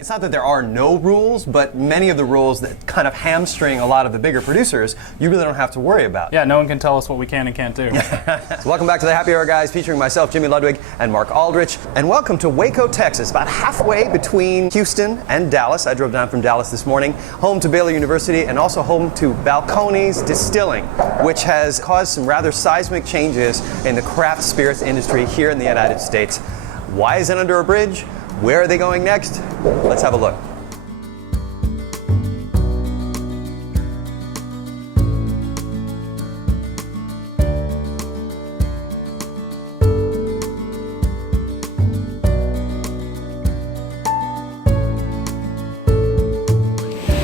It's not that there are no rules, but many of the rules that kind of hamstring a lot of the bigger producers, you really don't have to worry about. Yeah, no one can tell us what we can and can't do. So welcome back to the Happy Hour, guys, featuring myself, Jimmy Ludwig, and Mark Aldrich. And welcome to Waco, Texas, about halfway between Houston and Dallas. I drove down from Dallas this morning, home to Baylor University, and also home to Balcones Distilling, which has caused some rather seismic changes in the craft spirits industry here in the United States. Why is it under a bridge? Where are they going next? Let's have a look.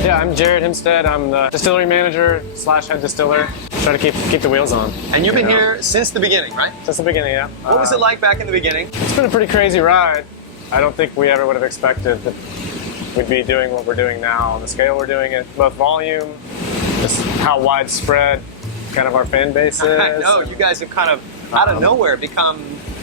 Yeah, I'm Jared Hempstead. I'm the distillery manager / head distiller. Try to keep the wheels on. And you've been here since the beginning, right? Since the beginning, yeah. What was it like back in the beginning? It's been a pretty crazy ride. I don't think we ever would have expected that we'd be doing what we're doing now on the scale we're doing it, both volume, just how widespread kind of our fan base is. I know, you guys have kind of, out of nowhere, become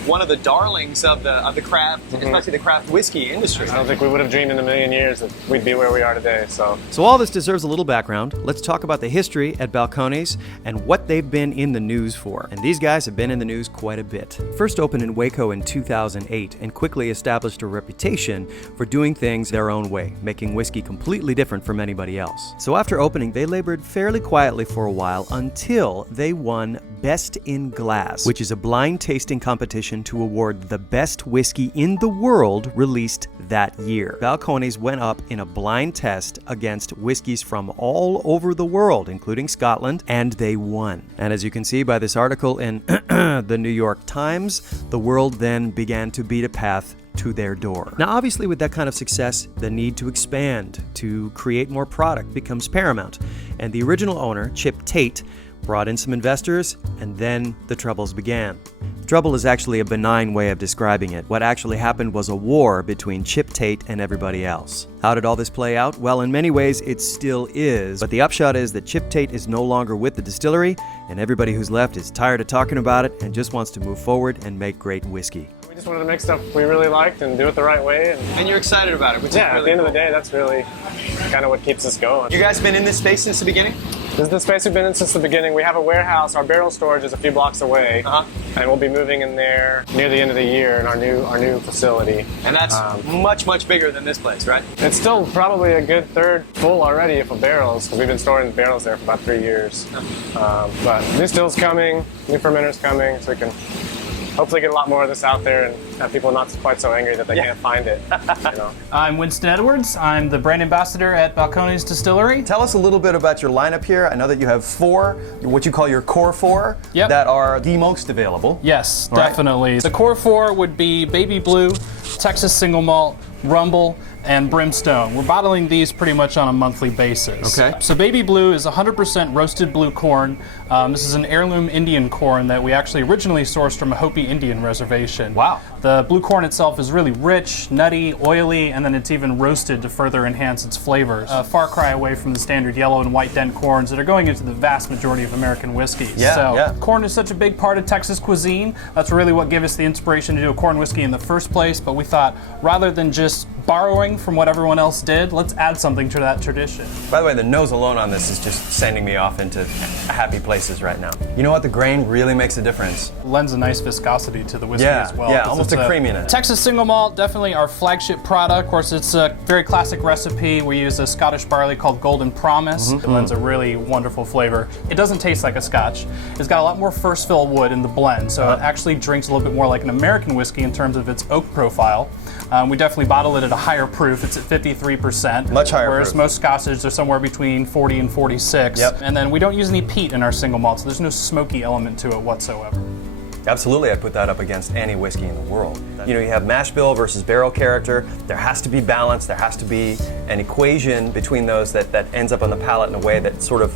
one of the darlings of the craft, especially the craft whiskey industry. I don't think we would have dreamed in a million years that we'd be where we are today. So all this deserves a little background. Let's talk about the history at Balcones and what they've been in the news for. And these guys have been in the news quite a bit. First opened in Waco in 2008 and quickly established a reputation for doing things their own way, making whiskey completely different from anybody else. So after opening, they labored fairly quietly for a while until they won Best in Glass, which is a blind tasting competition to award the best whiskey in the world released that year. Balcones went up in a blind test against whiskeys from all over the world, including Scotland, and they won. And as you can see by this article in the New York Times, the world then began to beat a path to their door. Now, obviously, with that kind of success, the need to expand, to create more product becomes paramount. And the original owner, Chip Tate, brought in some investors, and then the troubles began. Trouble is actually a benign way of describing it. What actually happened was a war between Chip Tate and everybody else. How did all this play out? Well, in many ways, it still is. But the upshot is that Chip Tate is no longer with the distillery, and everybody who's left is tired of talking about it and just wants to move forward and make great whiskey. we just wanted to make stuff we really liked and do it the right way. And you're excited about it, which yeah, is really at the end cool. of the day, that's really kind of what keeps us going. You guys been in this space since the beginning? This is the space we've been in since the beginning. We have a warehouse. Our barrel storage is a few blocks away, and we'll be moving in there near the end of the year in our new facility. And that's much bigger than this place, right? It's still probably a good third full already for barrels, because we've been storing barrels there for about 3 years. But new stills coming, new fermenters coming, so we can hopefully get a lot more of this out there and have people not quite so angry that they can't find it. You know? I'm Winston Edwards. I'm the brand ambassador at Balcones Distillery. Tell us a little bit about your lineup here. I know that you have 4, what you call your core 4, that are the most available. Yes, definitely. The core 4 would be Baby Blue, Texas Single Malt, Rumble, and Brimstone. We're bottling these pretty much on a monthly basis. Okay. So Baby Blue is 100% roasted blue corn. This is an heirloom Indian corn that we actually originally sourced from a Hopi Indian reservation. Wow. The blue corn itself is really rich, nutty, oily, and then it's even roasted to further enhance its flavors. A far cry away from the standard yellow and white dent corns that are going into the vast majority of American whiskeys. Corn is such a big part of Texas cuisine. That's really what gave us the inspiration to do a corn whiskey in the first place, but we thought rather than just borrowing from what everyone else did, let's add something to that tradition. By the way, the nose alone on this is just sending me off into happy places right now. You know what? The grain really makes a difference. It lends a nice viscosity to the whiskey as well. Yeah, almost a creaminess. Texas Single Malt, definitely our flagship product. Of course, it's a very classic recipe. We use a Scottish barley called Golden Promise. It lends a really wonderful flavor. It doesn't taste like a Scotch. It's got a lot more first fill wood in the blend, so it actually drinks a little bit more like an American whiskey in terms of its oak profile. We definitely bottle it at a higher proof. It's at 53%. Much higher whereas proof. most Scotches are somewhere between 40 and 46. And then we don't use any peat in our single malt, so there's no smoky element to it whatsoever. Absolutely, I put that up against any whiskey in the world. You know, you have mash bill versus barrel character. There has to be balance. There has to be an equation between those that ends up on the palate in a way that sort of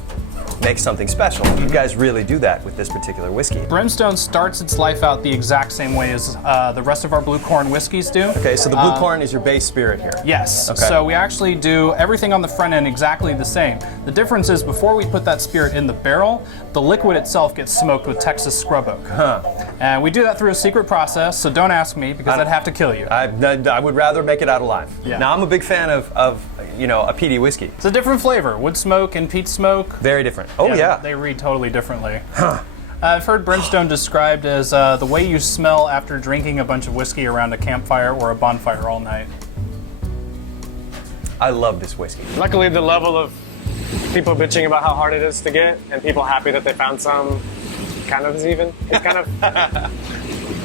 make something special. You guys really do that with this particular whiskey. Brimstone starts its life out the exact same way as the rest of our blue corn whiskeys do. Okay, so the blue corn is your base spirit here. Yes. Okay. So we actually do everything on the front end exactly the same. The difference is before we put that spirit in the barrel, the liquid itself gets smoked with Texas scrub oak. Huh. And we do that through a secret process, so don't ask me because I'd have to kill you. I would rather make it out alive. Yeah. Now, I'm a big fan of you know, a peaty whiskey. It's a different flavor. Wood smoke and peat smoke. Very different. Oh, yeah. They read totally differently. Huh. I've heard Brimstone described as the way you smell after drinking a bunch of whiskey around a campfire or a bonfire all night. I love this whiskey. Luckily, the level of people bitching about how hard it is to get and people happy that they found some kind of is even. It's kind of,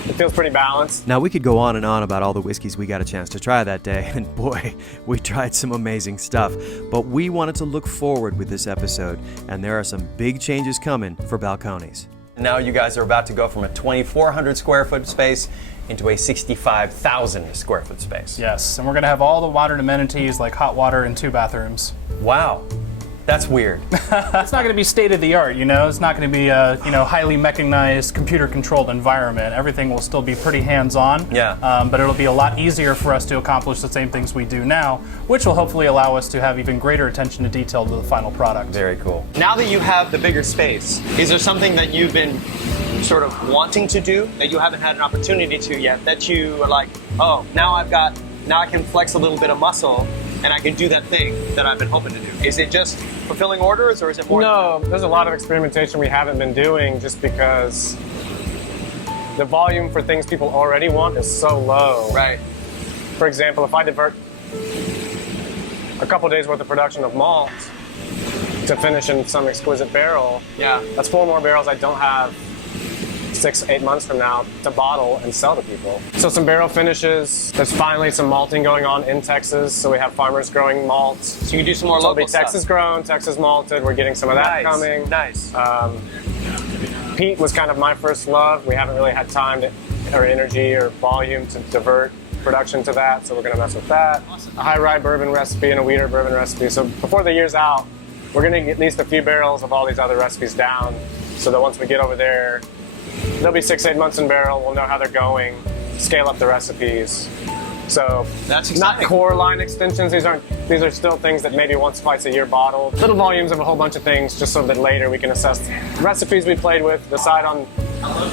it feels pretty balanced. Now, we could go on and on about all the whiskeys we got a chance to try that day, and boy, we tried some amazing stuff. But we wanted to look forward with this episode, and there are some big changes coming for Balcones. Now you guys are about to go from a 2,400 square foot space into a 65,000 square foot space. Yes, and we're going to have all the modern amenities like hot water and 2 bathrooms. Wow. That's weird. It's not going to be state of the art, you know. It's not going to be a highly mechanized, computer-controlled environment. Everything will still be pretty hands-on. Yeah. But it'll be a lot easier for us to accomplish the same things we do now, which will hopefully allow us to have even greater attention to detail to the final product. Very cool. Now that you have the bigger space, is there something that you've been sort of wanting to do that you haven't had an opportunity to yet? That you are like, oh, now I can flex a little bit of muscle and I can do that thing that I've been hoping to do. Is it just fulfilling orders, or is it more? No, there's a lot of experimentation we haven't been doing just because the volume for things people already want is so low. Right. For example, if I divert a couple days worth of production of malt to finish in some exquisite barrel, Yeah. that's 4 more barrels I don't have 6-8 months from now to bottle and sell to people. So some barrel finishes. There's finally some malting going on in Texas, so we have farmers growing malt. So you can do some more So it'll local be Texas stuff. grown, Texas malted. We're getting some of that Nice. coming. Nice. Peat was kind of my first love. We haven't really had time or energy or volume to divert production to that, so we're going to mess with that. Awesome. A high rye bourbon recipe and a wheater bourbon recipe. So before the year's out, we're going to get at least a few barrels of all these other recipes down, so that once we get over there, they'll be 6-8 months in barrel. We'll know how they're going, scale up the recipes. So That's not exciting. core line extensions. These are still things that maybe once, twice a year bottled. Little volumes of a whole bunch of things, just so that later we can assess recipes we played with, decide on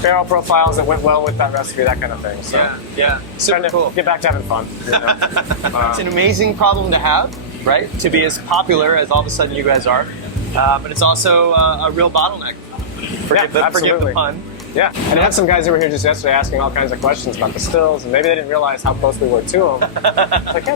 barrel profiles that went well with that recipe, that kind of thing. So Yeah. trying Super to cool. get back to having fun. You know? It's an amazing problem to have, right? To be as popular as all of a sudden you guys are. But it's also a real bottleneck. Forgive the absolutely. pun. Yeah, and I had some guys who were here just yesterday asking all kinds of questions about the stills, and maybe they didn't realize how close we were to them. It's like, yeah,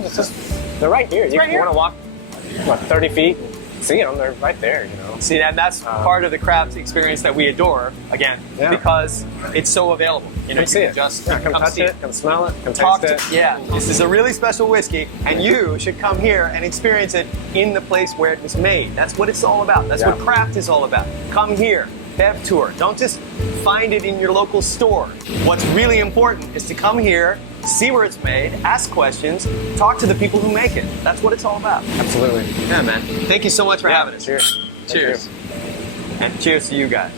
they're right here. You want to walk, 30 feet, and see them, they're right there, you know. See, and that's part of the craft experience that we adore, again, Yeah. because it's so available. You know, Come see you it. can just Come touch see it, come smell it, come Talk taste to, it. yeah, this is a really special whiskey, and you should come here and experience it in the place where it was made. That's what it's all about. That's what craft is all about. Come here, Bev Tour. Don't just find it in your local store. What's really important is to come here, see where it's made, ask questions, talk to the people who make it. That's what it's all about. Absolutely. Yeah, man. Thank you so much for having us. Cheers. Cheers. And cheers to you guys.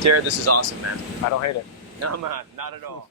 Jared, this is awesome, man. I don't hate it. No, man, not at all.